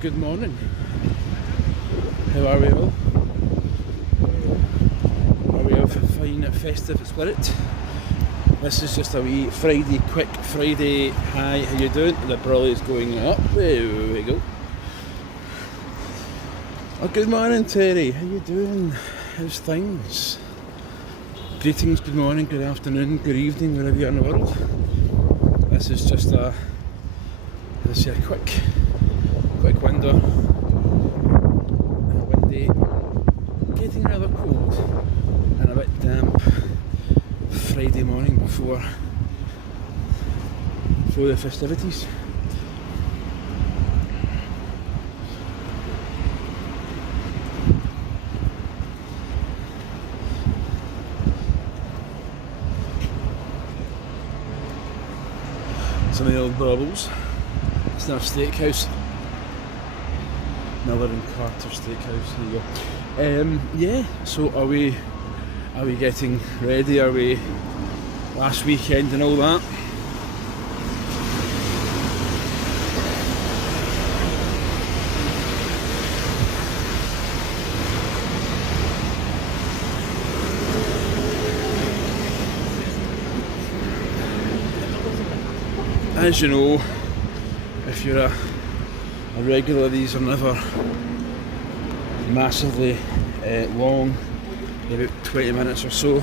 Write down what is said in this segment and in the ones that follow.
Good morning. How are we all? Are we all fine at Festive spirit? This is just a wee Friday, quick Friday. Hi, how you doing? The brolly is going up. There we go. Oh, good morning, Terry. How you doing? How's things? Greetings, good morning, good afternoon, good evening, wherever you are in the world. This is just a quick window. Windy, getting rather cold and a bit damp Friday morning before the festivities. Some of the old baubles. It's our steakhouse. Miller and Carter Steakhouse. There you go. Yeah. So are we getting ready? Are we last weekend and all that? As you know, if you're a regular, these are never massively long, about 20 minutes or so.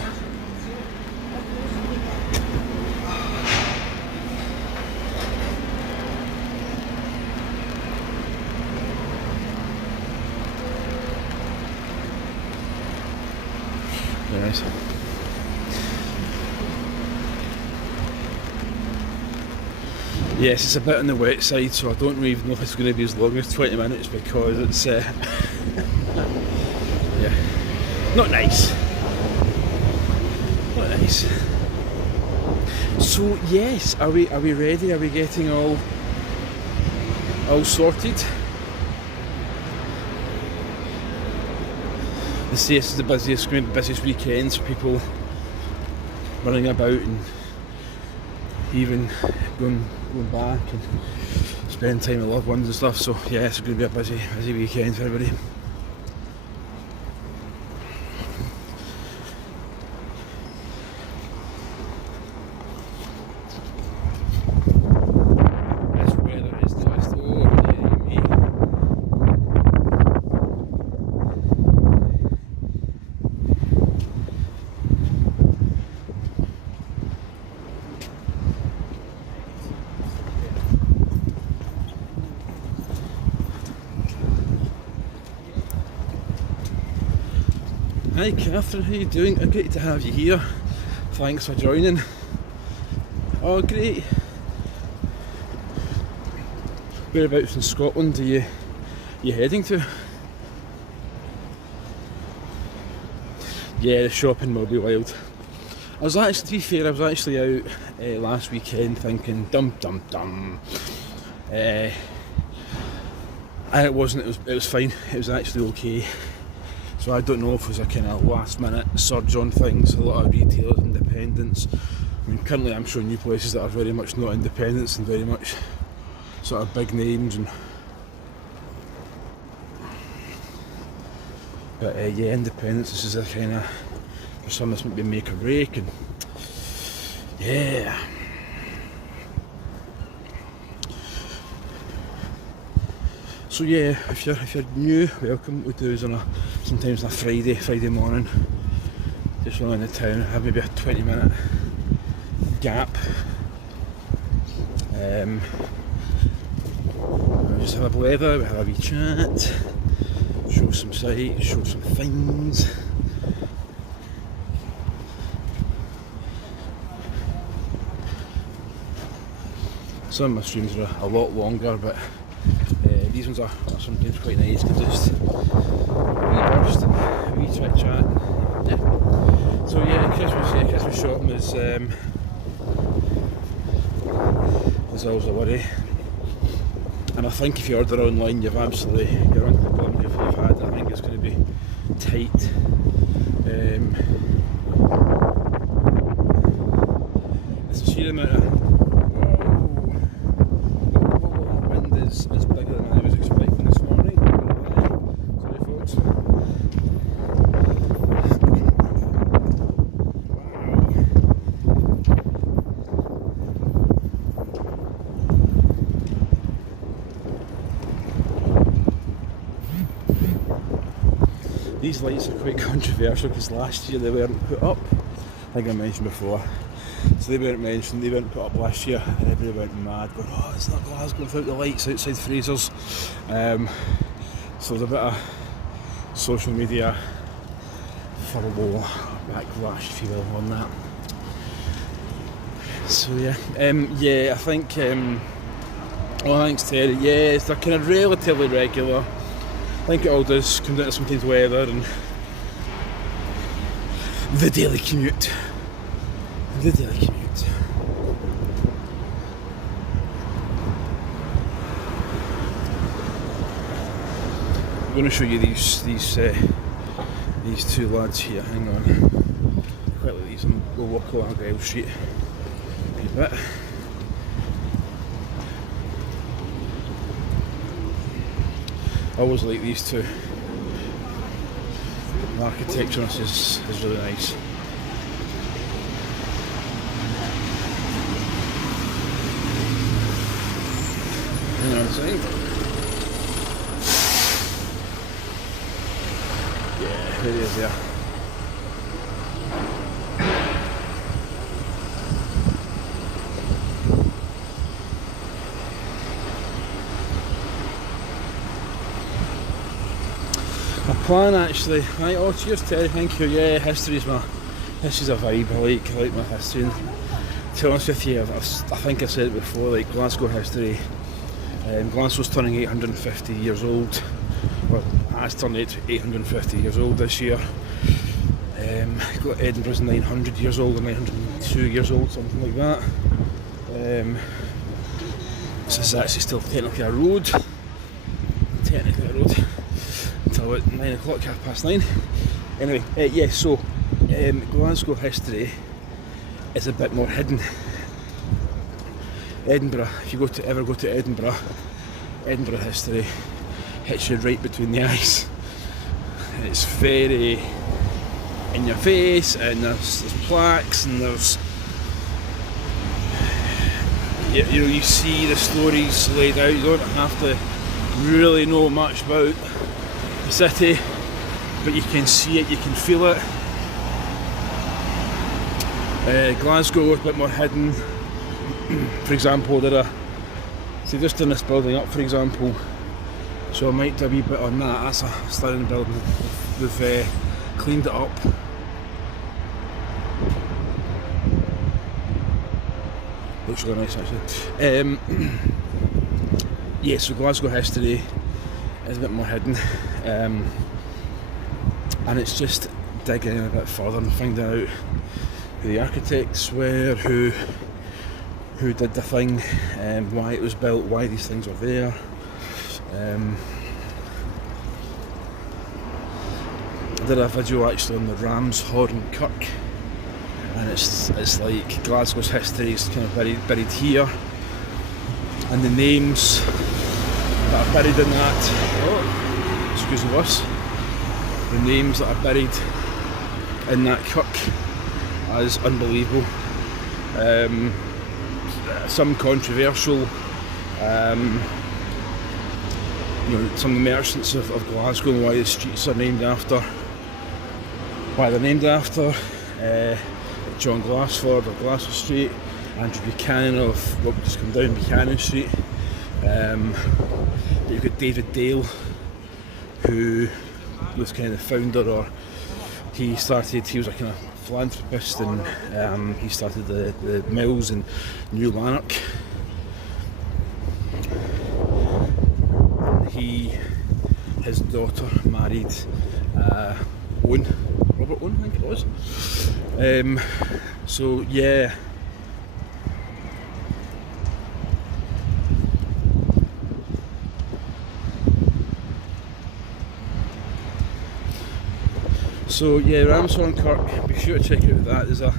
Very nice. Yes, it's a bit on the wet side, so I don't even know if it's going to be as long as 20 minutes because it's yeah, not nice. Not nice. So yes, are we ready? Are we getting all sorted? This is the busiest weekends for people running about and even going back and spend time with loved ones and stuff. So yeah, it's going to be a busy weekend for everybody. This weather is just ordinary. Hi Catherine, how you doing? Great to have you here. Thanks for joining. Oh great. Whereabouts in Scotland are you heading to? Yeah, the shopping will be wild. To be fair, I was actually out last weekend thinking dum. And it wasn't, it was fine, it was actually okay. So I don't know if it was a kind of last minute surge on things, a lot of retailers, independents. I mean, currently I'm showing you places that are very much not independents and very much sort of big names. But yeah, independents, this is a kind of, for some this might be make or break, and yeah. So yeah, if you're new, welcome. What we do is sometimes on a Friday morning, just run into town, have maybe a 20-minute gap. We just have a blether, we have a wee chat, show some sights, show some things. Some of my streams are a lot longer, but these ones are sometimes quite nice to just burst and wee chit chat. Yeah. So yeah, Christmas shopping is always a worry. And I think if you order online, you're onto the bottom you've had. I think it's going to be tight. It's a sheer amount of wind is bigger than I was expecting. These lights are quite controversial because last year they weren't put up. I think I mentioned before. So they weren't put up last year, and everybody went mad going, oh, it's not Glasgow without the lights outside Fraser's. So there's a bit of social media furlough, backlash if you will, on that. So yeah, I think, thanks Terry, yeah, they're kind of relatively regular. I think it all does come down to sometimes weather and the daily commute. I'm going to show you these two lads here. Hang on, quickly these, and we'll walk along Glasgow Street a bit. I always like these two. The architecture on this is really nice. You know what I'm saying? Yeah, there it is, yeah. My plan actually, right, oh cheers Terry, thank you, yeah, history's a vibe, I like my history. And to be honest with you, I think I said it before, like Glasgow history, Glasgow's turning 850 years old, well, has turned 850 years old this year. Edinburgh's 900 years old or 902 years old, something like that. This is actually still technically a road, until about 9 o'clock, 9:30. Anyway, yeah, so Glasgow history is a bit more hidden. Edinburgh, if you ever go to Edinburgh history hits you right between the eyes. It's very in your face, and there's plaques, and there's, you know, you see the stories laid out. You don't have to really know much about the city, but you can see it, you can feel it. Glasgow is a bit more hidden. For example, just in this building up, for example, so I might do a wee bit on that. That's a stunning building. We've cleaned it up. Looks really nice actually. Yeah, so Glasgow history is a bit more hidden, and it's just digging in a bit further and finding out who the architects were, who did the thing, why it was built, why these things are there. I did a video actually on the Ramshorn Kirk, and it's like Glasgow's history is kind of buried here, and the names that are buried in that, excuse me, the names that are buried in that kirk is unbelievable. Some controversial, you know, some of the merchants of Glasgow and why the streets are named after, John Glassford or Glasgow Street, Andrew Buchanan of what would just come down Buchanan Street. But you've got David Dale, who was kind of the founder, or he was a kind of philanthropist, and he started the mills in New Lanark. His daughter married Robert Owen, I think it was. So yeah. So yeah, Ramshorn Kirk, be sure to check out that. There's a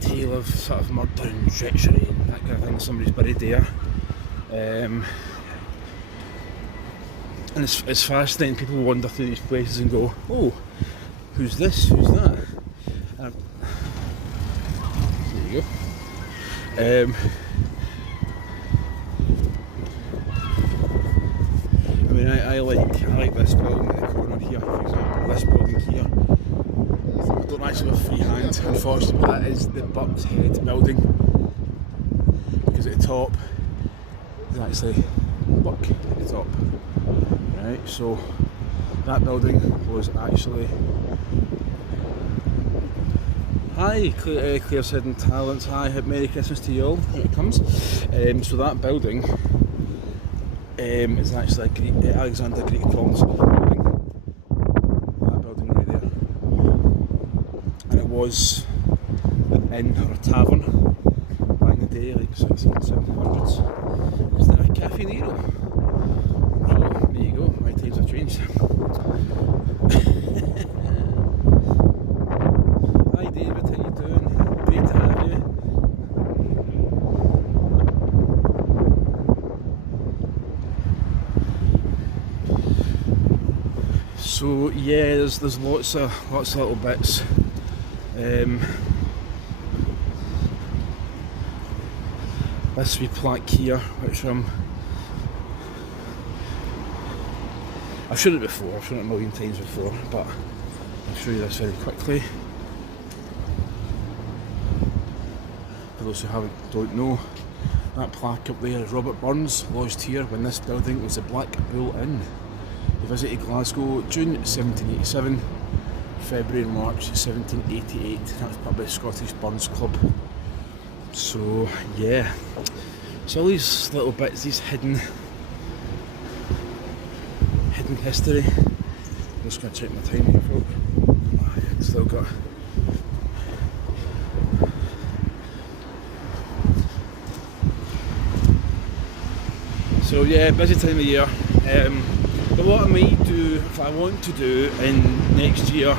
tale of sort of murder and treachery and that kind of thing. Somebody's buried there. And it's fascinating. People wander through these places and go, oh, who's this, who's that? And there you go. I mean, I like this building at the corner here, for example. this building here. I don't actually have a free hand, unfortunately, but that is the Bucks Head building, because at the top is actually Buck at the top. Right, so that building was actually... Hi, Claire Said and Talents. Hi, Merry Christmas to you all. Here it comes. So that building is actually a Greek, Alexander Greek Collins building. That building right there. And it was an inn or a tavern back in the day, like 1600s, 1700s. Is there a Cafe Nero? So there you go, my times have changed. Hi David, how you doing? Great to have you. So yeah, there's lots of little bits. This wee plaque here, which I've shown it before, I've shown it a million times before, but I'll show you this very quickly. For those who don't know, that plaque up there is Robert Burns lodged here when this building was the Black Bull Inn. He visited Glasgow June 1787, February and March 1788. That was part of the Scottish Burns Club. So yeah, so all these little bits, these hidden history. I'm just going to check my time here, folk. Oh, yeah, still got... So yeah, busy time of year. But what I might do, if I want to do in next year,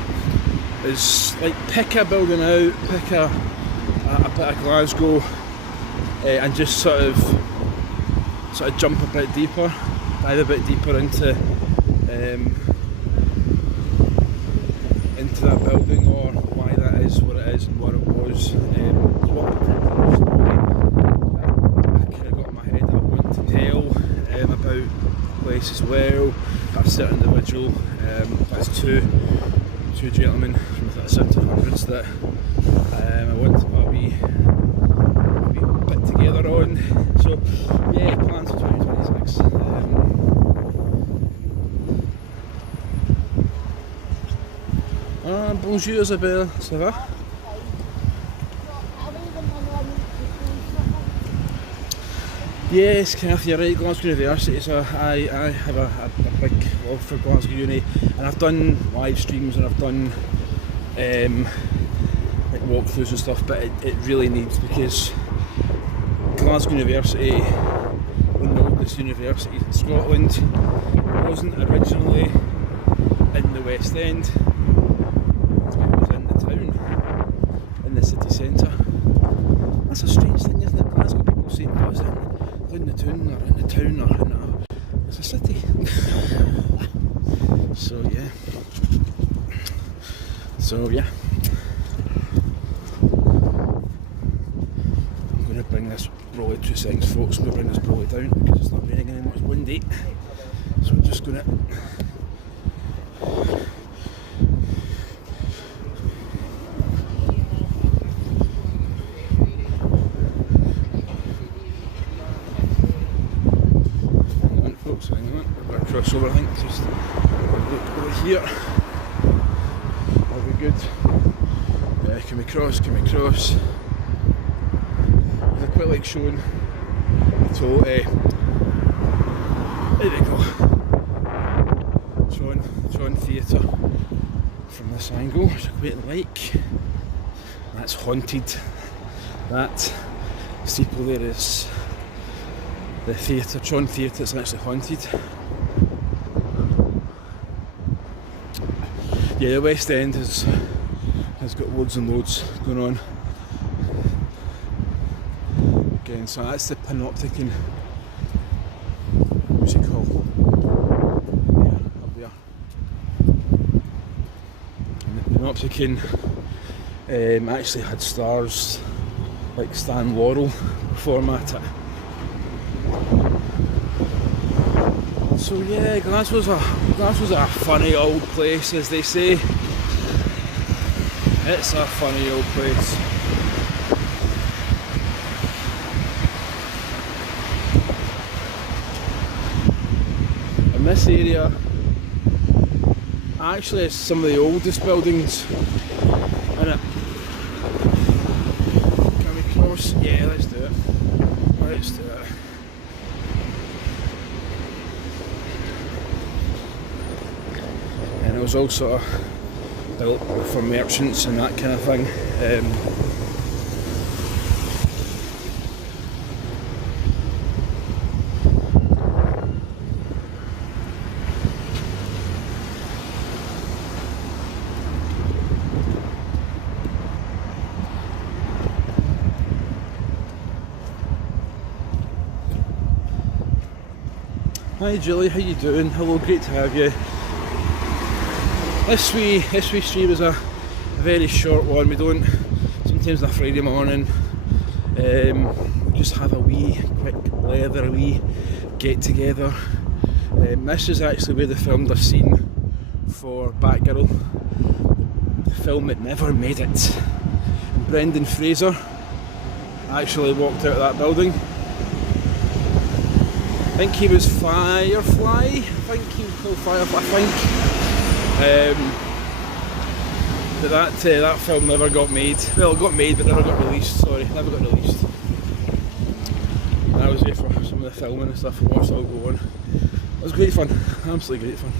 is like pick a building out, pick a bit of Glasgow, and just sort of jump a bit deeper, dive a bit deeper into that building, or why that is what it is and what it was. What particular story I kind of got in my head that I want to tell about the place as well. That's a certain individual, that's two gentlemen from the 1700s that I want to put a wee bit together on. So yeah, plans for 2026. Bonjour Isabelle, ça va? Yes, Kath, you're right, Glasgow University, so I have a big love for Glasgow Uni, and I've done live streams and I've done like walkthroughs and stuff, but it really needs, because Glasgow University, one of the oldest universities in Scotland, wasn't originally in the West End. In the city centre. That's a strange thing, isn't it? Glasgow people say it was in the town or in the town or in it's a city. So yeah. I'm going to bring this brolly 2 seconds, folks. I'm going to bring this brolly down because it's not raining anymore, it's windy. So I'm just going to crossover, I think. Just look over here. That'll be good. Yeah, can we cross? I quite like showing the total. There we go. Showing theatre from this angle, which I quite like. That's haunted. That steeple there is the theatre, Tron Theatre. It's actually haunted. Yeah, the West End has got loads and loads going on. Again, so that's the Panopticon. What's it called? Yeah, up there. And the Panopticon actually had stars like Stan Laurel perform at it. So yeah, Glasgow's a funny old place, as they say. It's a funny old place. And this area actually is some of the oldest buildings in it. Can we cross? Yeah, let's do it. Let's do it. And it was also built for merchants and that kind of thing. Hi Julie, how you doing? Hello, great to have you. This wee stream is a very short one. We don't, sometimes on a Friday morning, just have a wee quick blether, a wee get together. This is actually where they filmed a scene for Batgirl, the film that never made it. And Brendan Fraser actually walked out of that building. I think he was Firefly. I think he was called Firefly. But that film never got made. Well, it got made, but never got released. Sorry, never got released. And I was there for some of the filming and stuff and watched it all go on. It was great fun, absolutely great fun.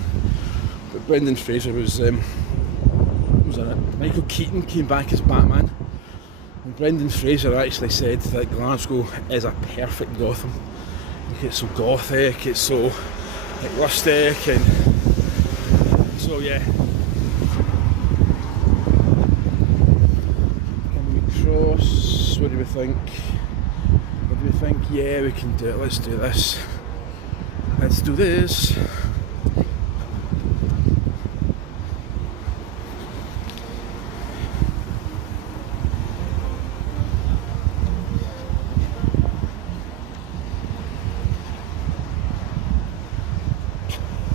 But Brendan Fraser was in it. Michael Keaton came back as Batman. And Brendan Fraser actually said that Glasgow is a perfect Gotham. It's so gothic, it's so like rustic, and so yeah. Can we cross? What do we think? What do we think? Yeah, we can do it. Let's do this. Let's do this.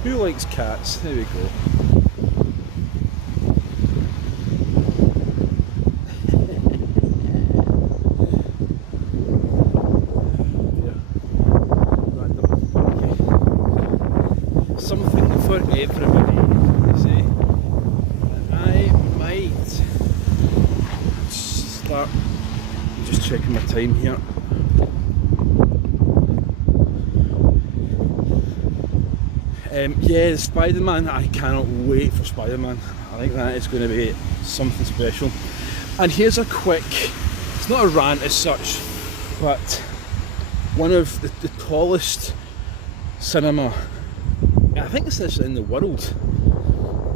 Who likes cats? There we go. Something for everybody, you see. And I might start, I'm just checking my time here. Yeah, Spider-Man, I cannot wait for Spider-Man. I think that is going to be something special. And here's a quick, it's not a rant as such, but one of the tallest cinema, I think it's in the world,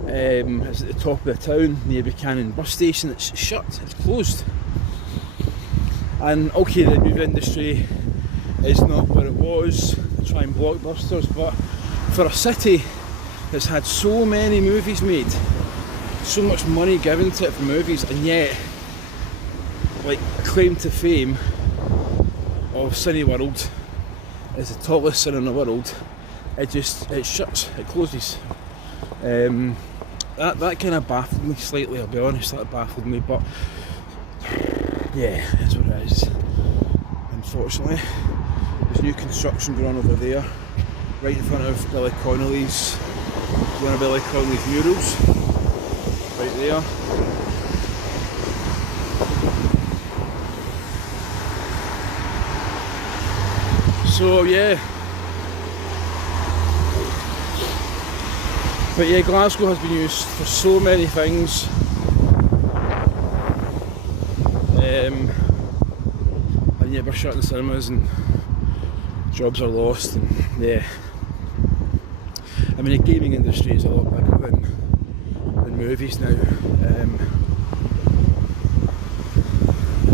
it's at the top of the town near Buchanan bus station. It's shut, it's closed. And okay, the movie industry is not what it was, trying blockbusters, but for a city that's had so many movies made, so much money given to it for movies, and yet, like, claim to fame of Cineworld is the tallest cinema in the world, it shuts, it closes. That kind of baffled me slightly, I'll be honest, that baffled me, but yeah, that's what it is. Unfortunately, there's new construction going on over there, right in front of Billy Connolly's, one of Billy Connolly's murals, right there. So yeah, but yeah, Glasgow has been used for so many things. And yet we're shutting the cinemas and jobs are lost, and yeah. I mean, the gaming industry is a lot bigger than movies now, and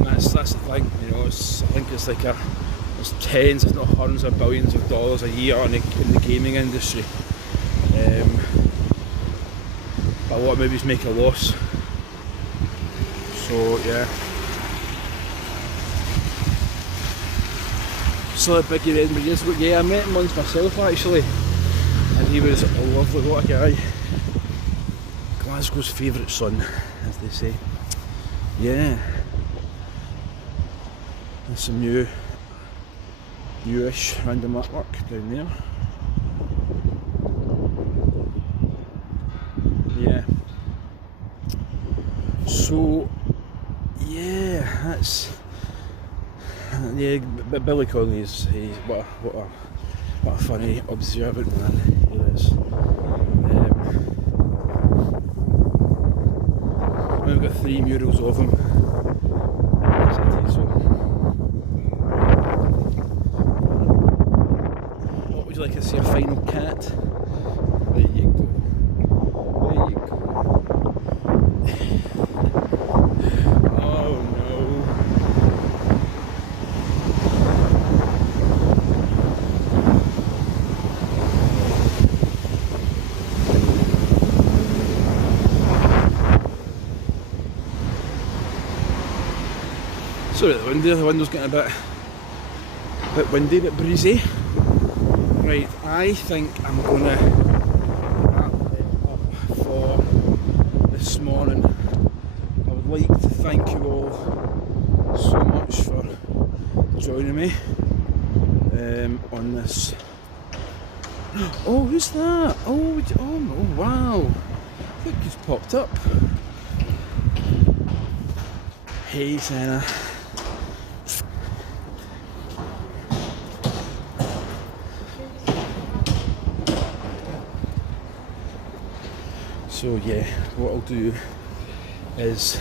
that's the thing, you know. I think it's like there's tens, if not hundreds of billions of dollars a year in the gaming industry, but a lot of movies make a loss. So yeah. So a big event, yeah, I met him once myself actually. he was a lovely, what a guy. Glasgow's favourite son, as they say. Yeah. There's some newish random artwork down there. Yeah. So, yeah, that's... Yeah, but Billy Connolly is... What a funny, observant man he is. We've got 3 murals of him. So, what would you like to see? A final cat? There you go. There you go. Oh no. Sorry, the window's getting a bit windy, a bit breezy. Right, I think I'm gonna wrap it up for this morning. I would like to thank you all so much for joining me on this. Oh, who's that? Oh, wow! Look, he's popped up. Hey, Senna. So yeah, what I'll do is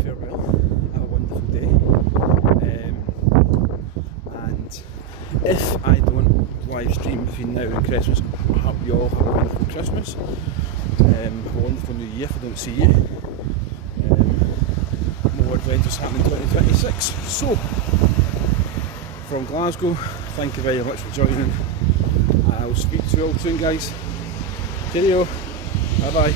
farewell. Have a wonderful day. And if I don't live stream between now and Christmas, I hope you all have a wonderful Christmas. Have a wonderful New Year if I don't see you. More adventures happening in 2026. So, from Glasgow, thank you very much for joining. I'll speak to you all soon, guys. Cheerio. Bye bye.